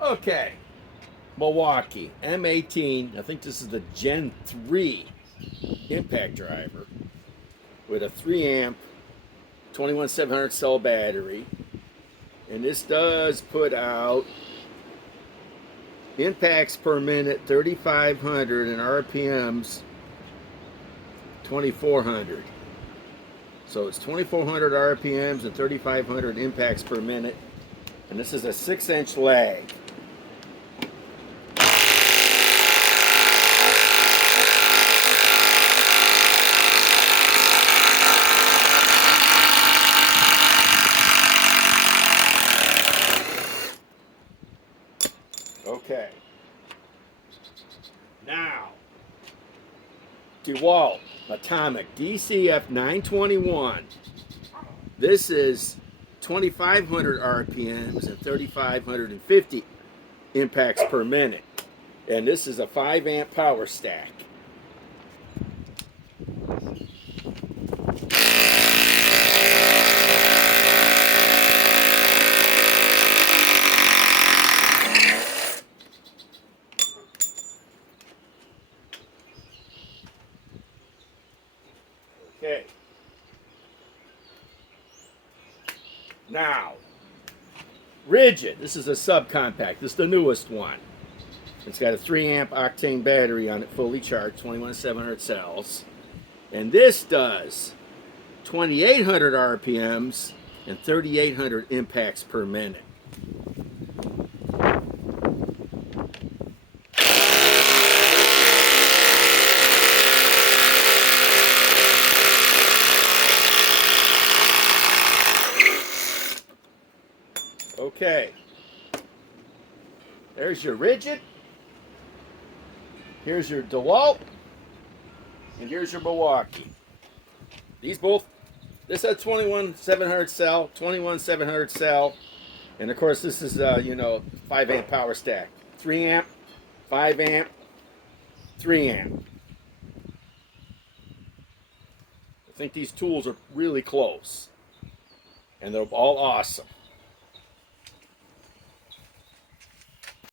Okay, Milwaukee M18. I think this is the Gen 3 impact driver with a 3 amp 21700 cell battery, and this does put out impacts per minute 3500 and RPMs 2400. So it's 2400 RPMs and 3500 impacts per minute, and this is a 6-inch lag. Okay. Now, DEWALT ATOMIC DCF 921. This is 2500 RPMs and 3550 impacts per minute. And this is a 5 amp power stack. Okay. Now, RIDGID. This is a subcompact. This is the newest one. It's got a 3 amp octane battery on it, fully charged, 21700 cells. And this does 2800 RPMs and 3800 impacts per minute. Okay, there's your RIDGID, here's your DEWALT, and here's your Milwaukee. These both, this has 21700 cell, 21700 cell, and of course this is 5 amp power stack, 3 amp, 5 amp, 3 amp. I think these tools are really close, and they're all awesome.